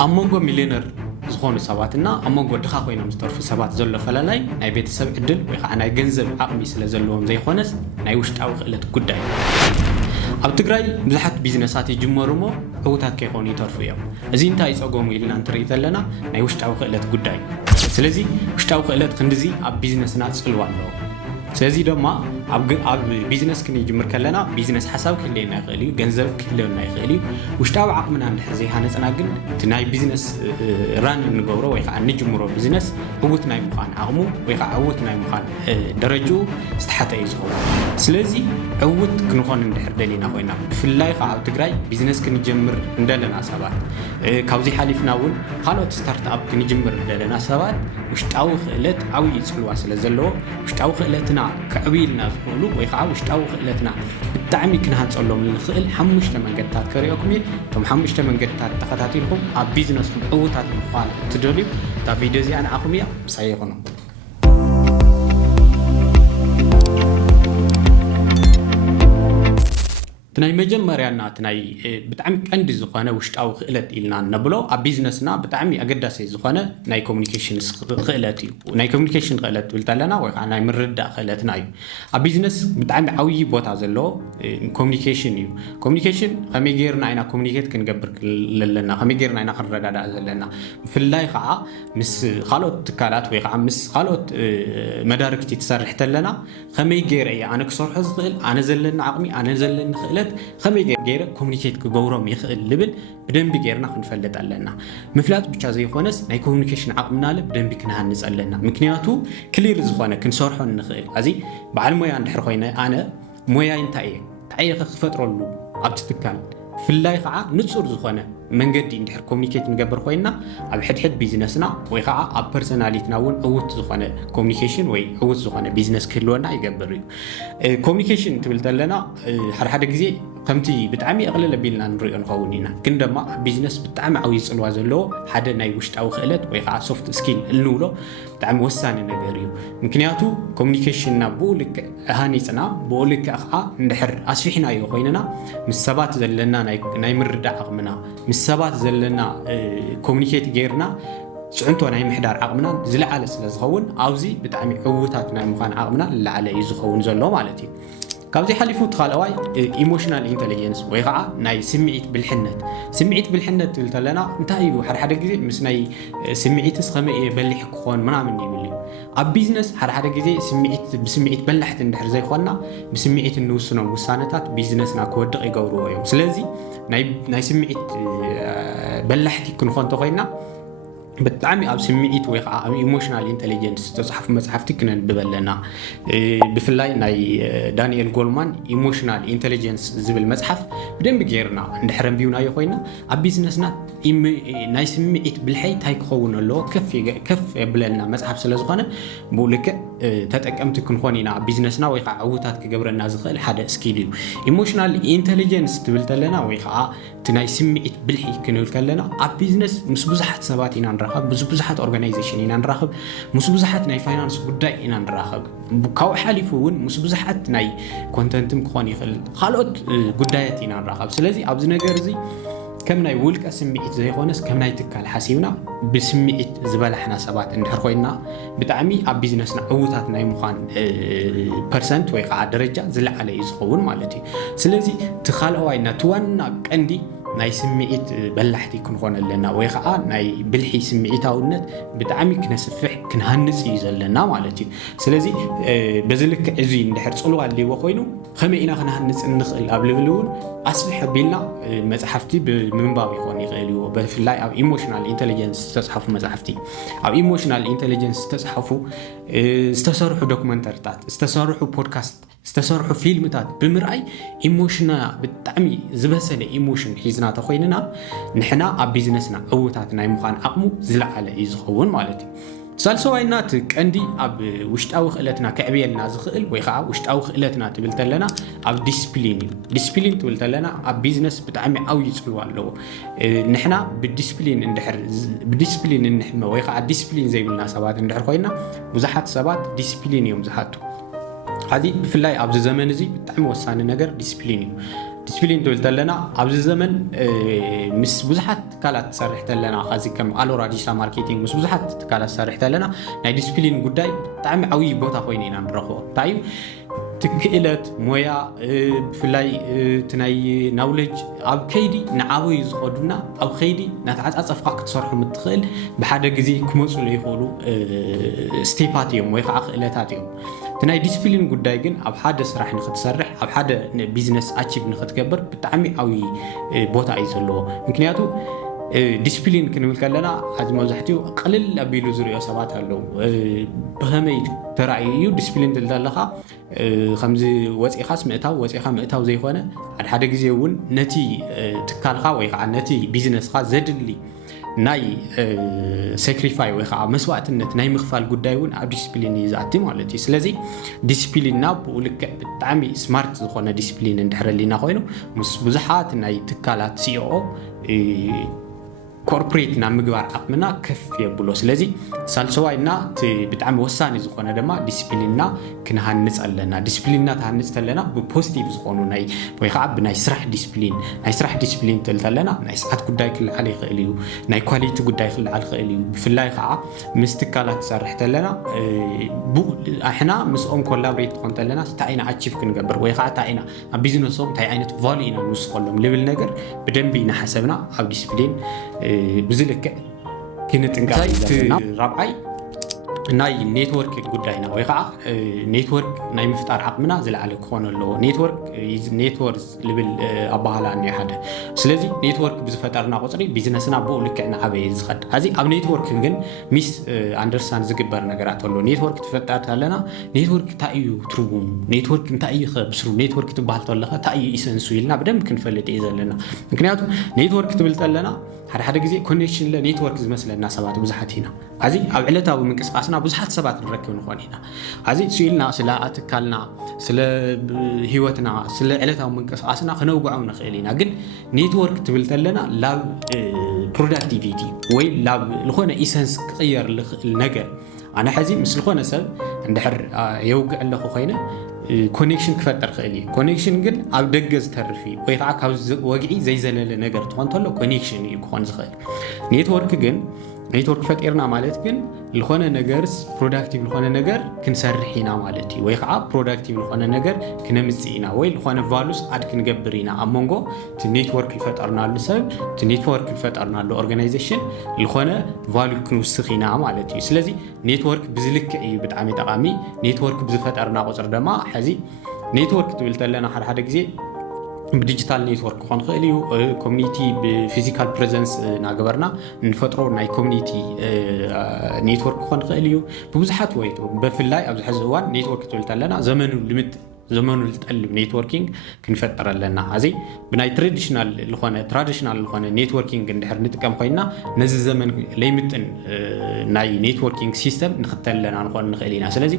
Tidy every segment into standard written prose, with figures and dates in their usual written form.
أمونغو مليونر زخون سباتنا أمونغو دخا خوينا مسترف سبات زلو فلالاي ناي بيت سب عدل ويخا ناي جنزب عقمي سلا زلوهم زي خونس ناي وشت أو خلت قداي أب تقرأي مزحت بيزنساتي جمرمو عوتات كيخوني ترفو يوم زين تايس أقومي لنا انتريت لنا ناي وشت أو خلت قداي سلازي وشت أو خلت خندزي أب بيزنسنا تسألوان له سلازي دوما أب بيزنس كني جمر كلنا بيزنس حساب كلنا يخليه جنزب كلنا يخليه وشتاو عقمنا من حزي هنس أنا قل تناي بيزنس ران نجوره ويقع نجمره بيزنس قوتنا يمخان عقمه ويقع عوتنا يمخان درجو استحتى يزهور سلازي عوت كنخون ندحر دلينا خوينا في الله يقع تجري بيزنس كني جمر ندلنا سبات كوزي حليفنا ول خلوا ستارت أب كني جمر ندلنا سبات وشتاو خلت عوي يسخلوا سلازلو وشتاو خلتنا كعبيلنا خلو ويقع وشتاو خلتنا بالتعمي كنا هنصلهم للخيل حمش لما قدتات كريوكمي توم حمش لما قدتات تخطاتي لكم اب بيزنسكم قوتات مخال تدريب تا فيديو زي انا اخميا صحيحنا تناي مجمريانا تناي بتعمي عندي زخانه وشتاو خيلت إلنا نبلو اب بيزنسنا بتعمي اقداسي زخانه ناي كوميونيكيشن خيلتي وناي كوميونيكيشن خيلت قلتلنا ويقع ناي مردا خيلتنا اي اب بيزنس بتعمي عوي بوتا زلو كوميونيكيشن يو كوميونيكيشن خمي غيرنا اينا كوميونيكيت كنقبر لنا خمي غيرنا اينا خنردا زلنا في الله يقع مس خالوت تكالات ويقع مس خالوت مداركتي تسرحت لنا خمي غير اي انا كسرح زغل انا زلنا عقمي انا زلنا خيلت خمي غير كوميونيكيت كغورم يخل لبل بدنب غيرنا خنفلط علينا مفلات بچا زي خونس ناي كوميونيكيشن عقمنا له بدنب كنهنص علينا مكنياتو كلير زخونه كنسرحو نخيل ازي بعل مويا اندحر خوينا انا مويا انتاي تعي خفطرلو ابتتكال في الله يقع نصور زخونه منقدي اندحر كوميونيكيت نقبر خوينا اب حد بيزنسنا وي قع اب بيرسوناليتنا ون قوت زخونه كوميونيكيشن وي قوت زخونه بيزنس كلونا يقبر كوميونيكيشن تبلتلنا حد غزي كمتي بتعمي اغلى لبيلنا نريو نخونينا كندما بيزنس بتعمي عاوي يصلوا زلو حدا ناي وشتاو خلت وي قع سوفت سكيل النولو بتعمي وساني نغيريو مكنياتو كوميونيكيشننا بولك هانيصنا بولك اخا ندحر اسفيحنا يو خويننا مسبات زلنا ناي مردا عقمنا مسبات زلنا كوميونيكيت غيرنا سعنتو ناي محدار عقمنا زلعاله سلازخون اوزي بتعمي عوتات ناي مخان عقمنا لعاله يزخون زلو مالتي كابزي حليفو تخالواي ايموشنال انتليجنس ويقع ناي سمعيت بالحنت تلنا انتايو حد غزي مس ناي سمعيتس خمي بلح كون منامن يبلي اب بيزنس حد غزي سمعيت بلحت اندحر زي خونا بسمعيت نوسنو وسانتات بيزنسنا كودق يغورو يوم سلازي ناي سمعيت بلحتي كنخون تخوينا بتعمي أب سمعيت ويقع ايموشنال انتليجنس تصحف مصحفتي كنا ببلنا بفلاي ناي دانيال جولمان ايموشنال انتليجنس زبل مصحف بدن بغيرنا ندحرم بيونا يخوينا اب بيزنسنا ناي سمعيت بالحي تاي كخون له كف بلنا مصحف سلازخونه بولك تتقمت كنخونينا بيزنسنا ويقع عوتات كغبرنا زخل حدا سكيل ايموشنال انتليجنس تبلتلنا ويقع تناي سمعيت بالحي كنول كلنا اب بيزنس مس بزحت سباتينا نراخب بزحت اورجانيزيشن إنا نراخب مس بزحت ناي فاينانس غداي إنا نراخب كاو حالفون مس بزحت ناي كونتنتم كون يخل خالوت غدايات إنا نراخب سلازي ابز نغير زي كم ناي ولك سمعيت زي خونس كم ناي تكال حسيبنا بسمعيت زبالحنا سبات اندحر خوينا بتعمي اب بيزنسنا عوتات ناي مخان % ويقع درجه زلعله يزخون مالتي سلازي تخالواينا تونا قندي ناي سمعيت بلحتي كنخون لنا ويقع ناي بلحي سمعيتاونت بتعمي كنسفح كنهنص يزلنا مالتي سلازي بزلك عزي ندحر صلوا اللي وخوينو خمي إنا خنهنص نخل قبل بلون أصبح بينا مصحفتي بمنباب يكون يغيلو بفلاي أو ايموشنال انتليجنس تصحفوا مصحفتي أو ايموشنال انتليجنس تصحفوا استسرحوا دوكيومنتريات استسرحوا بودكاست استسرحوا فيلمات بمرأي ايموشنا بتعمي زبسله ايموشن حيزنا تخويننا نحنا اب بيزنسنا عوتاتنا يمخان عقمو زلعله يزخون مالتي سالسواينات كندي اب وشتاو خلتنا كعبيلنا زخل ويخا وشتاو خلتنا تبلتلنا اب ديسبلين تبلتلنا اب بيزنس بتعمي او يصلوا له نحنا بالديسبلين اندحر بالديسبلين نحنا ويخا ديسبلين زي بالنا سبات اندحر خوينا بزحات سبات ديسبلين يوم زحاتو هذه في الله أبز زمان زي بتعمل وسانة نجار ديسبلين ዲስፕሊን ትብል ተለና ኣብዚ ዘመን ምስ ብዙሓት ትካላት ትሰርሕ ተለና ካዚ ከም ኣሎራ ዲጂታል ማርኬቲንግ ምስ ብዙሓት ትካላት ትሰርሕ ተለና ናይ ዲስፕሊን ጉዳይ ብጣዕሚ ዓብይ ቦታ ኮይኑ ኢና ንረኽቦ እንታይ እዩ ትክእለት ሞያ ብፍላይ እቲ ናይ ናውሌጅ ኣብ ከይዲ ንዓበዩ ዝኸዱና ኣብ ከይዲ ናተዓፃፀፍካ ክትሰርሑ ምትኽእል ብሓደ ግዜ ክመፁሉ ይኽእሉ ስቴፓት እዮም ወይ ከዓ ክእለታት እዮም እቲ ናይ ዲስፕሊን ጉዳይ ግን ኣብ ሓደ ስራሕ ንክትሰርሕ ኣብ ሓደ ቢዝነስ ኣቺቭ ንክትገብር ብጣዕሚ ዓብይ ቦታ እዩ ዘለዎ ምክንያቱ ዲስፕሊን ክንብል ከለና ሕዚ መብዛሕትኡ ቅልል ኣቢሉ ዝሪኦ ሰባት ኣለው ብኸመይ ተራእዩ ዲስፕሊን ትብል ዘለኻ ከምዚ ወፂኻስ ምእታው ዘይኮነ ሓደ ግዜ እውን ነቲ ትካልካ ወይ ከዓ ነቲ ቢዝነስካ ዘድሊ ናይ ሳክሪፋይ ወይ ከዓ መስዋዕትነት ናይ ምኽፋል ጉዳይ እውን ኣብ ዲስፕሊን እዩ ዝኣቲ ማለት እዩ ስለዚ ዲስፕሊንና ብኡልክዕ ብጣዕሚ ስማርት ዝኾነ ዲስፕሊን እንድሕረሊና ኮይኑ ምስ ብዙሓት ናይ ትካላት ሲኦ ኮርፖሬት ናብ ምግባር ዓቕምና ከፍ የብሎ ስለዚ ሳልሰዋይና ብጣዕሚ ወሳኒ ዝኾነ ድማ ዲስፕሊንና ክንሃንፅ ኣለና ዲስፕሊንና ተሃንፅ ተለና ብፖዚቲቭ ዝኾኑ ናይ ወይ ከዓ ብናይ ስራሕ ዲስፕሊን ትብል ተለና ናይ ሰዓት ጉዳይ ክልዓል ይኽእል እዩ ናይ ኳሊቲ ጉዳይ ክልዓል ይኽእል እዩ ብፍላይ ከዓ ምስ ትካላት ትሰርሕ ተለና ኣሕና ምስኦም ኮላብሬት ክኾን ተለና እንታይ ኢና ኣቺቭ ክንገብር ወይ ከዓ እንታይ ኢና ኣብ ቢዝነሶም እንታይ ዓይነት ቫልዩ ኢና ንውስኸሎም ልብል ነገር ብደንቢ ናሓሰብና ኣብ ዲስፕሊን بزلك كنت نقاط رابعي ناي نيتورك ጉዳይና ወይ ከዓ ኔትወርክ ናይ ምፍጣር ዓቕምና ዝለዓለ ክኾን ኣለዎ ኔትወርክስ ልብል ኣባሃላ እኒ ሓደ ስለዚ ኔትወርክ ብዝፈጠርና ቁፅሪ ቢዝነስና ብኡ ልክዕ ንዓበየ ዝኸድ ሕዚ ኣብ ኔትወርክ ግን ሚስ ኣንደርስታንድ ዝግበር ነገራት ኣሎ ኔትወርክ ትፈጣር ኣለና ኔትወርክ እንታይ እዩ ትርጉሙ ኔትወርክ እንታይ እዩ ከብስሩ ኔትወርክ ትበሃል ተለኻ እንታይ እዩ ኢሰንሱ ኢልና ብደንብ ክንፈልጥ እዩ ዘለና ምክንያቱ ኔትወርክ ትብል ተለና ሓደ ግዜ ኮኔክሽን ለኔትወርክ ዝመስለና ሰባት ብዙሓት ኢና ሕዚ ኣብ ዕለታዊ ምንቅስቃስና ብዙሓት ሰባት ንረክብ ንኾን ኢና ሕዚ ስኢልና ስለ ኣትካልና ስለ ህይወትና ስለ ዕለታዊ ምንቅስቃስና ክነውግዖም ንኽእል ኢና ግን ኔትወርክ ትብል ተለና ላብ ፕሮዳክቲቪቲ ወይ ላብ ዝኾነ ኢሰንስ ክቕየር ልኽእል ነገር ኣነ ሕዚ ምስ ዝኾነ ሰብ እንድሕር የውግዕ ኣለኹ ኮይነ ኮኔክሽን ክፈጠር ክእል እዩ ኮኔክሽን ግን ኣብ ደገ ዝተርፊ ወይ ከዓ ካብ ወግዒ ዘይዘለለ ነገር ትኾን ተሎ ኮኔክሽን እዩ ክኾን ዝኽእል ኔትወርክ ግን ኔትወርክ ፈጢርና ማለት ግን ዝኾነ ነገርስ ፕሮዳክቲቭ ዝኾነ ነገር ክንሰርሕ ኢና ማለት እዩ ወይ ከዓ ፕሮዳክቲቭ ዝኾነ ነገር ክነምፅእ ኢና ወይ ዝኾነ ቫሉስ ኣድ ክንገብር ኢና ኣብ መንጎ እቲ ኔትወርክ ዝፈጠርናሉ ሰብ እቲ ኔትወርክ ዝፈጠርናሉ ኦርጋናይዜሽን ዝኾነ ቫሉ ክንውስኽ ኢና ማለት እዩ ስለዚ ኔትወርክ ብዝልክዕ እዩ ብጣዕሚ ጠቃሚ ኔትወርክ ብዝፈጠርና ቁፅሪ ድማ ሕዚ ኔትወርክ ትብል ተለና ሓደ ግዜ ብዲጂታል ኔትወርክ ክኾን ክእል እዩ ኮሚኒቲ ብፊዚካል ፕሬዘንስ ናገበርና ንፈጥሮ ናይ ኮሚኒቲ ኔትወርክ ክኾን ክእል እዩ ብብዙሓት ወይቱ ብፍላይ ኣብዚ ሕዚ እዋን ኔትወርክ ትብል ተለና ዘመኑ ዝጠልብ ኔትወርኪንግ ክንፈጥር ኣለና ሕዚ ብናይ ትራዲሽናል ዝኾነ ኔትወርኪንግ እንድሕር ንጥቀም ኮይና ነዚ ዘመን ለይምጥን ናይ ኔትወርኪንግ ሲስተም ንኽተለና ንኾን ንኽእል ኢና ስለዚ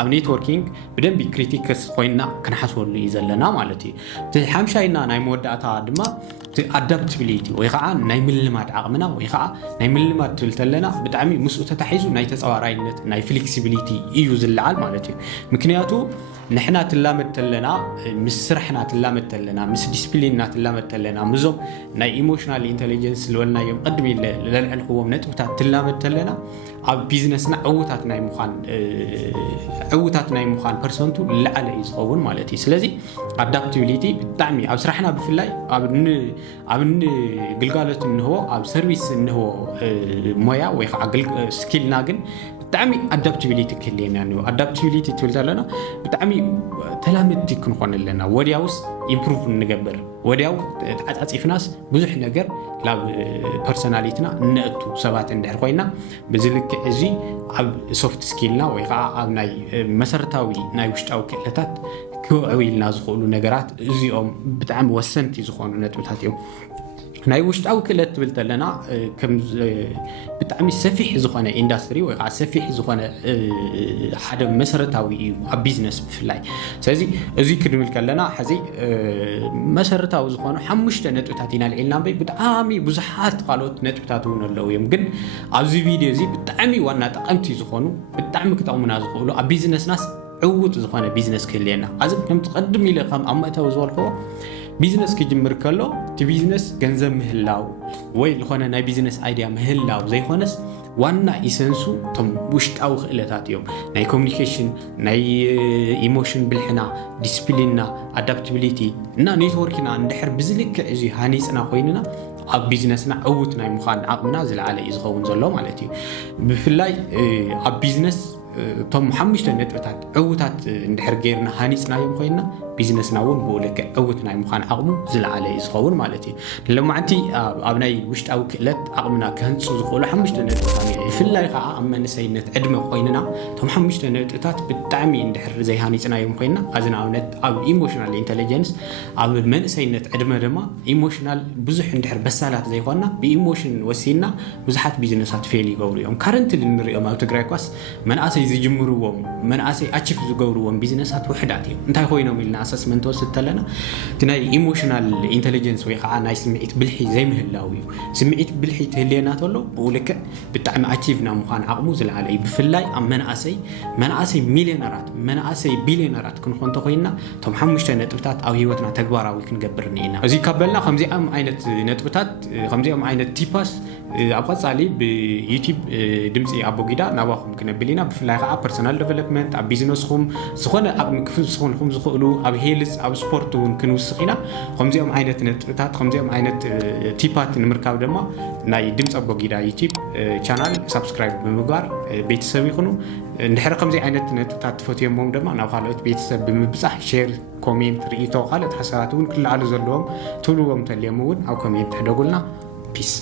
ኣብ ኔትወርኪንግ ብደንቢ ክሪቲክስ ኮይና ክንሓስበሉ እዩ ዘለና ማለት እዩ እቲ ሓምሻይና ናይ መወዳእታ ድማ ኣዳፕቲቢሊቲ ወይ ከዓ ናይ ምልማድ ዓቕምና ወይ ከዓ ናይ ምልማድ ትብል ተለና ብጣዕሚ ምስኡ ተታሒዙ ናይ ተፀዋራይነት ናይ ፍሌክሲቢሊቲ እዩ ዝለዓል ማለት እዩ ምክንያቱ ንሕና ትላመድ ተለና ምስ ስራሕና ትላመድ ተለና ምስ ዲስፕሊንና ትላመድ ተለና ምዞም ናይ ኢሞሽናል ኢንተሊጀንስ ዝወልናዮም ቅድሚ ለልዕልኽዎም ነጥብታት ትላመድ ተለና ኣብ ቢዝነስና ዕውታት ናይ ምዃን ፐርሰንቱ ዝለዓለ እዩ ዝኸውን ማለት እዩ ስለዚ ኣዳፕቲቢሊቲ ብጣዕሚ ኣብ ስራሕና ብፍላይ ኣብ ግልጋሎት እንህቦ ኣብ ሰርቪስ እንህቦ ሞያ ወይ ከዓ ስኪልና ግን ብጣዕሚ ኣዳፕቲቢሊቲ ክህልየና እንዮ ኣዳፕቲቢሊቲ ትብል ተለና ብጣዕሚ ተላመድቲ ክንኾን ኣለና ወዲያውስ ኢምፕሩቭ ንገብር ወዲያው ተዓፃፂፍናስ ብዙሕ ነገር ላብ ፐርሶናሊቲና ነእቱ ሰባት እንድሕር ኮይና ብዝልክዕ እዚ ኣብ ሶፍት ስኪልና ወይ ከዓ ኣብ ናይ መሰረታዊ ናይ ውሽጣዊ ክእለታት ክውዕውልና ዝኽእሉ ነገራት እዚኦም ብጣዕሚ ወሰንቲ ዝኾኑ ነጥብታት እዮም ናይ ውሽጣዊ ክእለት ትብል ተለና ከም ብጣዕሚ ሰፊሕ ዝኾነ ኢንዳስትሪ ወይ ከዓ ሰፊሕ ዝኾነ ሓደ መሰረታዊ እዩ ኣብ ቢዝነስ ብፍላይ ስለዚ እዚ ክንብል ከለና ሕዚ መሰረታዊ ዝኾኑ 5 ነጥብታት ኢና ልዒልና በይ ብጣዕሚ ብዙሓት ካልኦት ነጥብታት እውን ኣለዉ እዮም ግን ኣብዚ ቪድዮ እዚ ብጣዕሚ ዋና ጠቐምቲ ዝኾኑ ብጣዕሚ ክጠቕሙና ዝኽእሉ ኣብ ቢዝነስናስ ዕውት ዝኾነ ቢዝነስ ክህልየና ኣዚ ከም ትቐድም ኢለ ከም ኣብ መእተዊ ዝበልክዎ ቢዝነስ ክጅምር ከሎ እቲ ቢዝነስ ገንዘብ ምህላው ወይ ዝኾነ ናይ ቢዝነስ አይዲያ ምህላው ዘይኾነስ ዋና ኢሰንሱ ቶም ውሽጣዊ ክእለታት እዮም ናይ ኮሚኒኬሽን ናይ ኢሞሽን ብልሕና ዲስፕሊንና አዳፕቲቢሊቲ እና ኔትወርክና እንድሕር ብዝልክዕ እዚ ሃኒፅና ኮይንና ኣብ ቢዝነስና ዕውት ናይ ምዃን ዓቕምና ዝለዓለ እዩ ዝኸውን ዘሎ ማለት እዩ ብፍላይ ኣብ ቢዝነስ ቶም 5 ነጥብታት ዕውታት እንድሕር ጌርና ሃኒፅናዮም ኮይንና ቢዝነስና እውን ብልክዕ ዕውት ናይ ምዃን ዓቕሙ ዝለዓለ እዩ ዝኸውን ማለት እዩ ለማዓንቲ ኣብ ናይ ውሽጣዊ ክእለት ዓቕምና ክህንፁ ዝኽእሉ 5 ነጥብታት ብፍላይ ከዓ ኣብ መንእሰይነት ዕድመ ኮይንና ቶም 5 ነጥብታት ብጣዕሚ እንድሕር ዘይሃኒፅናዮም ኮይንና ኣዝ ንኣብነት ኣብ ኢሞሽናል ኢንተለጀንስ ኣብ መንእሰይነት ዕድመ ድማ ኢሞሽናል ብዙሕ እንድሕር በሳላት ዘይኮንና ብኢሞሽን ወሲና ብዙሓት ቢዝነሳት ፌል ይገብሩ እዮም ካረንትሊ ንሪኦም ኣብ ትግራይ ኳስ መናእሰይ ዝጅምርዎም መናእሰይ ኣቺፍ ዝገብርዎም ቢዝነሳት ውሕዳት እዮም እንታይ ኮይኖም ኢልና ኣሰስመንት ወስድ ተለና እቲ ናይ ኢሞሽናል ኢንተለጀንስ ወይ ከዓ ናይ ስምዒት ብልሒ ዘይምህላው እዩ ስምዒት ብልሒ ትህልየና ተሎ ብውልክዕ ብጣዕሚ ኣቺቭና ምዃን ዓቕሙ ዝለዓለ እዩ ብፍላይ ኣብ መናእሰይ ሚልዮነራት መናእሰይ ቢልዮነራት ክንኾን እንተኮይንና እቶም 5 ነጥብታት ኣብ ሂወትና ተግባራዊ ክንገብር ኒኢና እዚ ካበልና ከምዚኦም ዓይነት ነጥብታት ከምዚኦም ዓይነት ቲፓስ ኣብ ቀጻሊ ብዩቲዩብ ድምፂ ኣቦጊዳ ናባኹም ክነብል ኢና ብፍላይ ከዓ ፐርሰናል ዴቨሎፕመንት ኣብ ቢዝነስኹም ዝኾነ ዓቕሚ ክፍልስኹንኩም ዝኽእሉ ኣብ ሄልዝ ኣብ ስፖርት እውን ክንውስኽ ኢና ከምዚኦም ዓይነት ነጥብታት ከምዚኦም ዓይነት ቲፓት ንምርካብ ድማ ናይ ድምፂ ኣቦጊዳ ዩቲዩብ ቻናል ሳብስክራይብ ብምግባር ቤተሰብ ይኹኑ እንድሕር ከምዚ ዓይነት ነጥብታት ትፈትዮሞም ድማ ናብ ካልኦት ቤተሰብ ብምብፃሕ ሼር ኮሜንት ርእይቶ ካልኦት ሓሳባት እውን ክለዓሉ ዘለዎም ትብልዎም ተልዮም እውን ኣብ ኮሜንት ሕደጉልና ፒስ